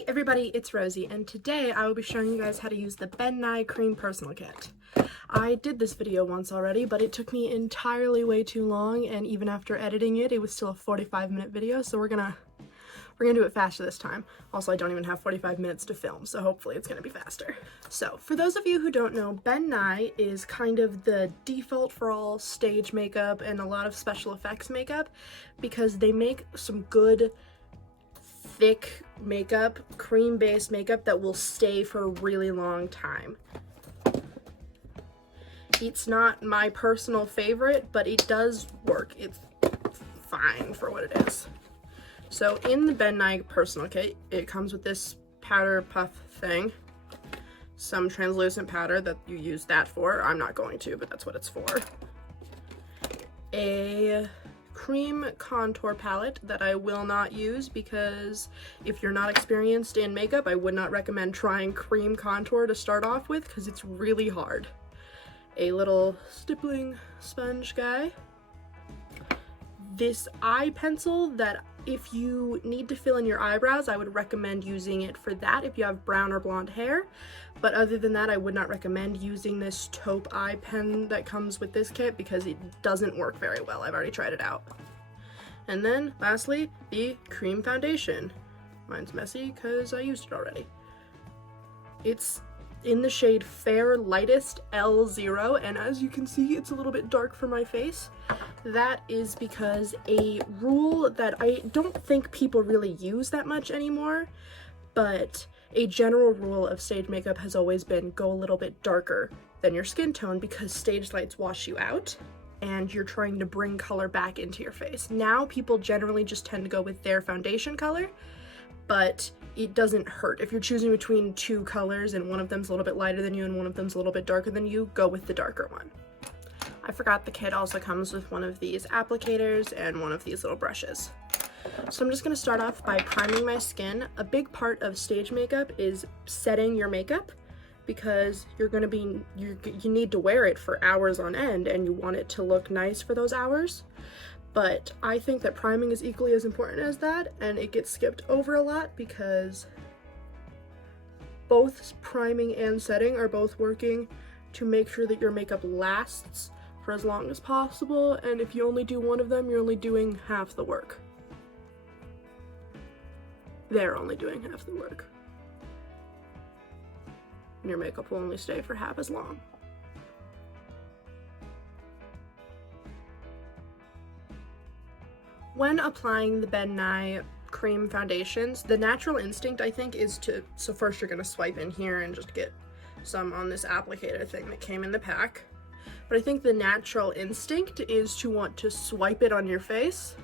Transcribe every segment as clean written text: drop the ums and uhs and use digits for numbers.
Hey everybody, it's Rosie, and today I will be showing you guys how to use the Ben Nye Creme Personal Kit. I did this video once already, but it took me entirely way too long, and even after editing it, it was still a 45-minute video, so we're gonna do it faster this time. Also, I don't even have 45 minutes to film, so hopefully it's gonna be faster. So, for those of you who don't know, Ben Nye is kind of the default for all stage makeup and a lot of special effects makeup, because they make some good thick makeup, cream-based makeup that will stay for a really long time. It's not my personal favorite, but it does work. It's fine for what it is. So in the Ben Nye Personal Kit, it comes with this powder puff thing, some translucent powder that you use that for. I'm not going to, but that's what it's for. A cream contour palette that I will not use because if you're not experienced in makeup, I would not recommend trying cream contour to start off with because it's really hard. A little stippling sponge guy. This eye pencil that if you need to fill in your eyebrows, I would recommend using it for that if you have brown or blonde hair. But other than that, I would not recommend using this taupe eye pen that comes with this kit because it doesn't work very well. I've already tried it out. And then lastly, the cream foundation. Mine's messy because I used it already. It's in the shade Fair Lightest L0, and as you can see, it's a little bit dark for my face. That is because a rule that I don't think people really use that much anymore, but a general rule of stage makeup has always been go a little bit darker than your skin tone because stage lights wash you out and you're trying to bring color back into your face. Now people generally just tend to go with their foundation color, but it doesn't hurt. If you're choosing between two colors and one of them's a little bit lighter than you and one of them's a little bit darker than you, go with the darker one. I forgot the kit also comes with one of these applicators and one of these little brushes. So I'm just going to start off by priming my skin. A big part of stage makeup is setting your makeup because you need to wear it for hours on end and you want it to look nice for those hours. But I think that priming is equally as important as that, and it gets skipped over a lot because both priming and setting are both working to make sure that your makeup lasts for as long as possible, and if you only do one of them, you're only doing half the work. They're only doing half the work. And your makeup will only stay for half as long. When applying the Ben Nye cream foundations, the natural instinct I think is to, so first you're gonna swipe in here and just get some on this applicator thing that came in the pack. But I think the natural instinct is to want to swipe it on your face.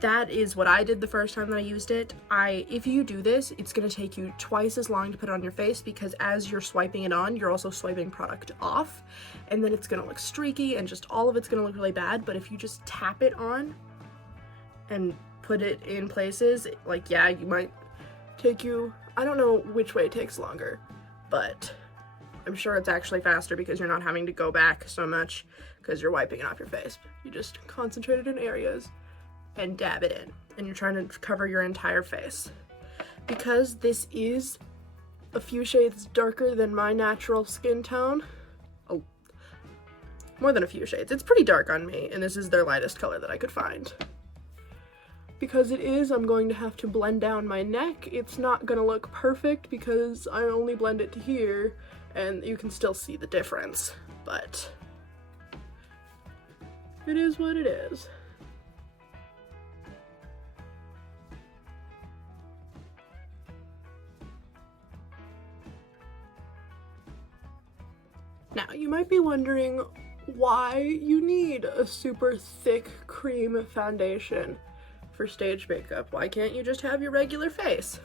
That is what I did the first time that I used it. If you do this, it's gonna take you twice as long to put it on your face because as you're swiping it on, you're also swiping product off, and then it's gonna look streaky and just all of it's gonna look really bad. But if you just tap it on and put it in places, like, yeah, you might take you, I don't know which way takes longer, but I'm sure it's actually faster because you're not having to go back so much because you're wiping it off your face. You just concentrate it in areas and dab it in, and you're trying to cover your entire face. Because this is a few shades darker than my natural skin tone, oh, more than a few shades, it's pretty dark on me, and this is their lightest color that I could find. Because it is, I'm going to have to blend down my neck. It's not gonna look perfect because I only blend it to here, and you can still see the difference, but it is what it is. Now, you might be wondering why you need a super thick cream foundation for stage makeup. Why can't you just have your regular face?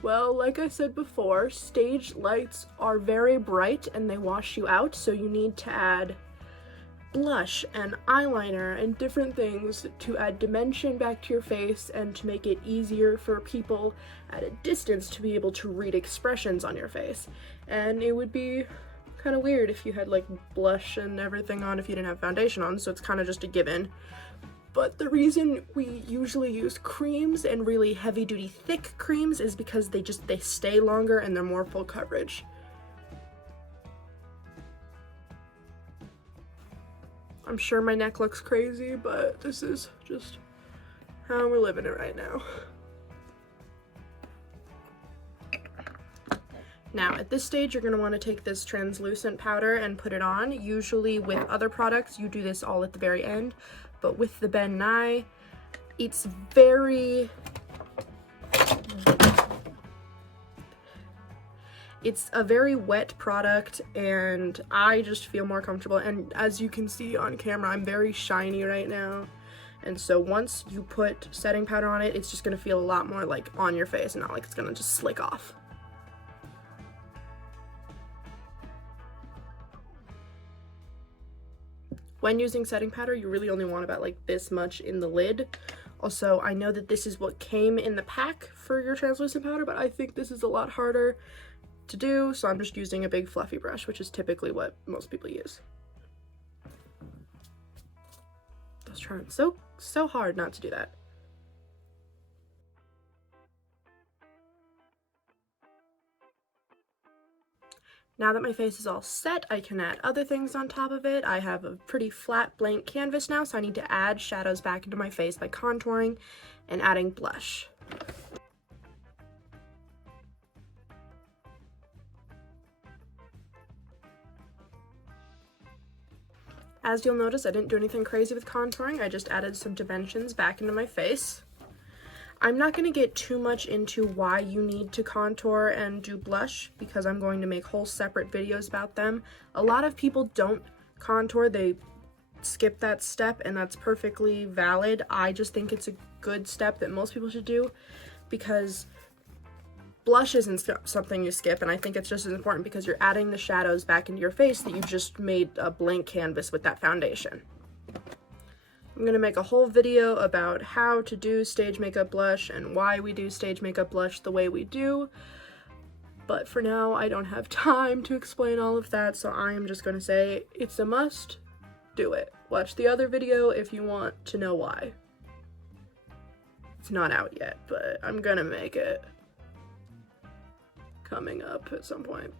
Well, like I said before, stage lights are very bright and they wash you out, so you need to add blush and eyeliner and different things to add dimension back to your face and to make it easier for people at a distance to be able to read expressions on your face. And it would be kind of weird if you had like blush and everything on if you didn't have foundation on, so it's kind of just a given. But the reason we usually use creams and really heavy duty thick creams is because they stay longer and they're more full coverage. I'm sure my neck looks crazy, but this is just how we're living it right now. Now, at this stage, you're going to want to take this translucent powder and put it on. Usually with other products, you do this all at the very end, but with the Ben Nye, it's a very wet product, and I just feel more comfortable. And as you can see on camera, I'm very shiny right now. And so once you put setting powder on it, it's just going to feel a lot more like on your face and not like it's going to just slick off. When using setting powder, you really only want about like this much in the lid. Also, I know that this is what came in the pack for your translucent powder, but I think this is a lot harder to do, so I'm just using a big fluffy brush, which is typically what most people use. I was trying so hard not to do that. Now that my face is all set, I can add other things on top of it. I have a pretty flat blank canvas now, so I need to add shadows back into my face by contouring and adding blush. As you'll notice, I didn't do anything crazy with contouring. I just added some dimensions back into my face. I'm not going to get too much into why you need to contour and do blush because I'm going to make whole separate videos about them. A lot of people don't contour, they skip that step, and that's perfectly valid. I just think it's a good step that most people should do because blush isn't something you skip, and I think it's just as important because you're adding the shadows back into your face that you just made a blank canvas with that foundation. I'm going to make a whole video about how to do stage makeup blush and why we do stage makeup blush the way we do, but for now I don't have time to explain all of that, so I am just going to say it's a must. Do it. Watch the other video if you want to know why. It's not out yet, but I'm going to make it coming up at some point.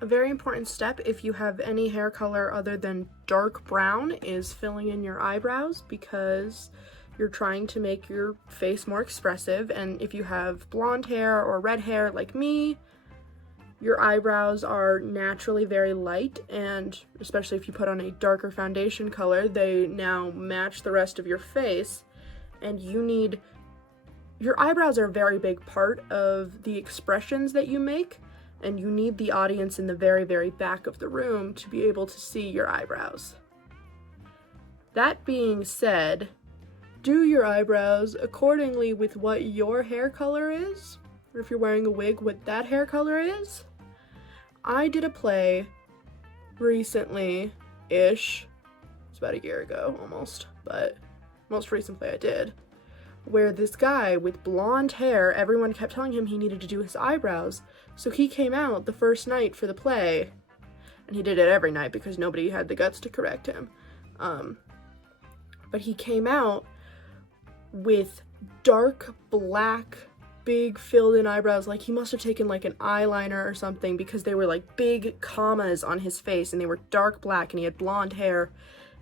A very important step if you have any hair color other than dark brown is filling in your eyebrows because you're trying to make your face more expressive, and if you have blonde hair or red hair like me, your eyebrows are naturally very light, and especially if you put on a darker foundation color, they now match the rest of your face, and your eyebrows are a very big part of the expressions that you make, and you need the audience in the very, very back of the room to be able to see your eyebrows. That being said, do your eyebrows accordingly with what your hair color is, or if you're wearing a wig, what that hair color is. I did a play recently-ish, it's about a year ago almost, but most recent play I did, where this guy with blonde hair, everyone kept telling him he needed to do his eyebrows, so he came out the first night for the play, and he did it every night because nobody had the guts to correct him, but he came out with dark black big filled in eyebrows, like he must have taken like an eyeliner or something because they were like big commas on his face and they were dark black and he had blonde hair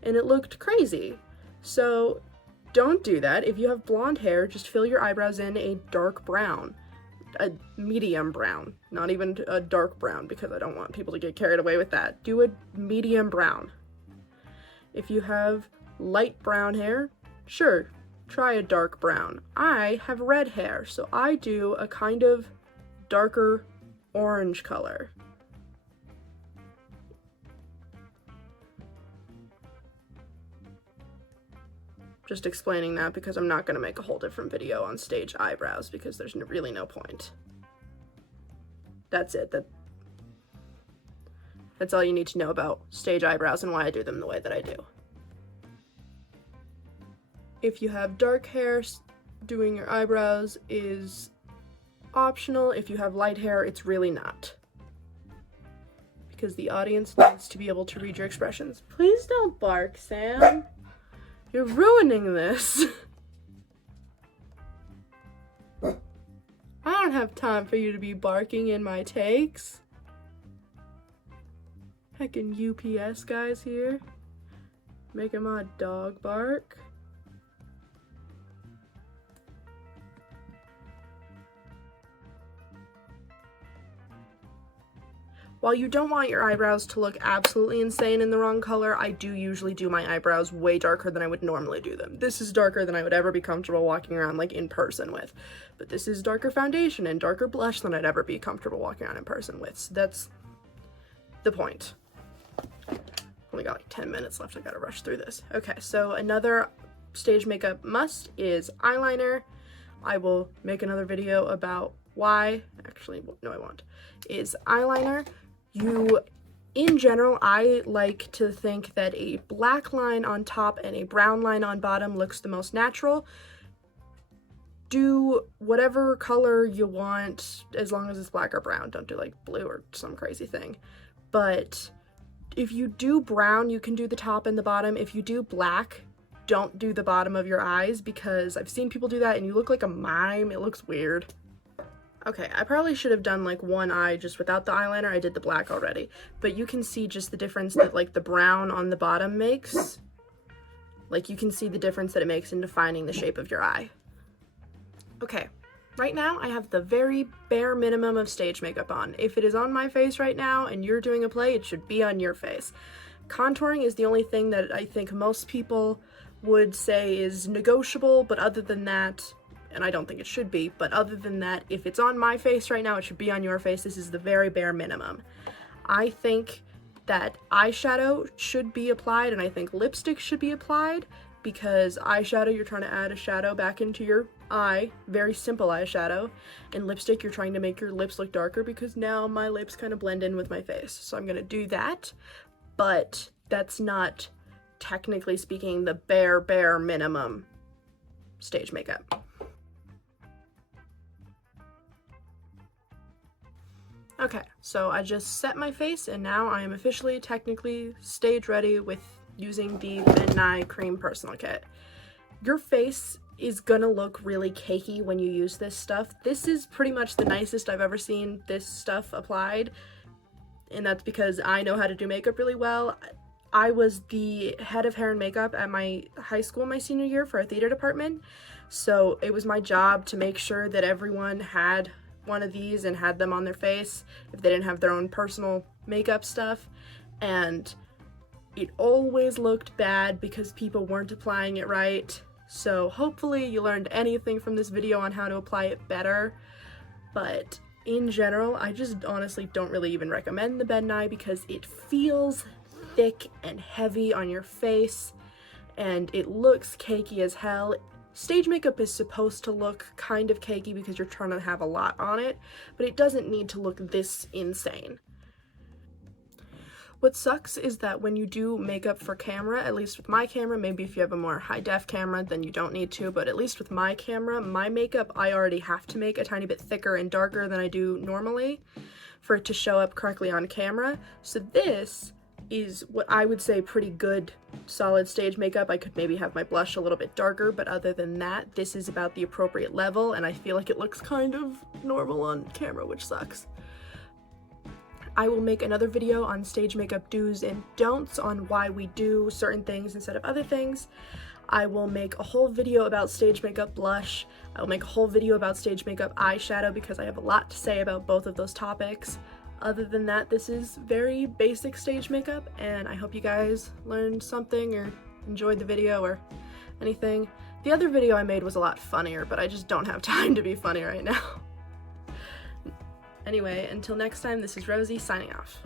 and it looked crazy. So don't do that. If you have blonde hair, just fill your eyebrows in a dark brown, a medium brown, not even a dark brown because I don't want people to get carried away with that. Do a medium brown. If you have light brown hair, sure, try a dark brown. I have red hair, so I do a kind of darker orange color. Just explaining that because I'm not going to make a whole different video on stage eyebrows because there's really no point. That's it. That's all you need to know about stage eyebrows and why I do them the way that I do. If you have dark hair, doing your eyebrows is optional. If you have light hair, it's really not. Because the audience needs to be able to read your expressions. Please don't bark, Sam. You're ruining this. I don't have time for you to be barking in my takes. Heckin' UPS guys here. Making my dog bark. While you don't want your eyebrows to look absolutely insane in the wrong color, I do usually do my eyebrows way darker than I would normally do them. This is darker than I would ever be comfortable walking around like in person with. But this is darker foundation and darker blush than I'd ever be comfortable walking around in person with. So that's the point. Only got like 10 minutes left. I gotta rush through this. Okay, so another stage makeup must is eyeliner. I will make another video about why. Actually, no, I won't. Is eyeliner. In general, I like to think that a black line on top and a brown line on bottom looks the most natural. Do whatever color you want as long as it's black or brown. Don't do like blue or some crazy thing. But if you do brown, you can do the top and the bottom. If you do black, don't do the bottom of your eyes because I've seen people do that and you look like a mime. It looks weird. Okay, I probably should have done like one eye just without the eyeliner. I did the black already. But you can see just the difference that like the brown on the bottom makes. Like you can see the difference that it makes in defining the shape of your eye. Okay, right now I have the very bare minimum of stage makeup on. If it is on my face right now and you're doing a play, it should be on your face. Contouring is the only thing that I think most people would say is negotiable, but other than that, and I don't think it should be, but other than that, if it's on my face right now, it should be on your face. This is the very bare minimum. I think that eyeshadow should be applied, and I think lipstick should be applied, because eyeshadow, you're trying to add a shadow back into your eye, very simple eyeshadow, and lipstick, you're trying to make your lips look darker, because now my lips kind of blend in with my face. So I'm gonna do that, but that's not, technically speaking, the bare minimum stage makeup. Okay, so I just set my face and now I am officially technically stage ready with using the Ben Nye Creme Personal Kit. Your face is gonna look really cakey when you use this stuff. This is pretty much the nicest I've ever seen this stuff applied, and that's because I know how to do makeup really well. I was the head of hair and makeup at my high school my senior year for a theater department, so it was my job to make sure that everyone had one of these and had them on their face if they didn't have their own personal makeup stuff, and it always looked bad because people weren't applying it right. So hopefully you learned anything from this video on how to apply it better, but in general I just honestly don't really even recommend the Ben Nye because it feels thick and heavy on your face and it looks cakey as hell. Stage makeup is supposed to look kind of cakey because you're trying to have a lot on it, but it doesn't need to look this insane. What sucks is that when you do makeup for camera, at least with my camera, maybe if you have a more high-def camera then you don't need to, but at least with my camera, my makeup I already have to make a tiny bit thicker and darker than I do normally for it to show up correctly on camera. So this is what I would say pretty good solid stage makeup. I could maybe have my blush a little bit darker, but other than that, this is about the appropriate level, and I feel like it looks kind of normal on camera, which sucks. I will make another video on stage makeup do's and don'ts, on why we do certain things instead of other things. I will make a whole video about stage makeup blush. I will make a whole video about stage makeup eyeshadow because I have a lot to say about both of those topics. Other than that, this is very basic stage makeup, and I hope you guys learned something or enjoyed the video or anything. The other video I made was a lot funnier, but I just don't have time to be funny right now. Anyway, until next time, this is Rosie signing off.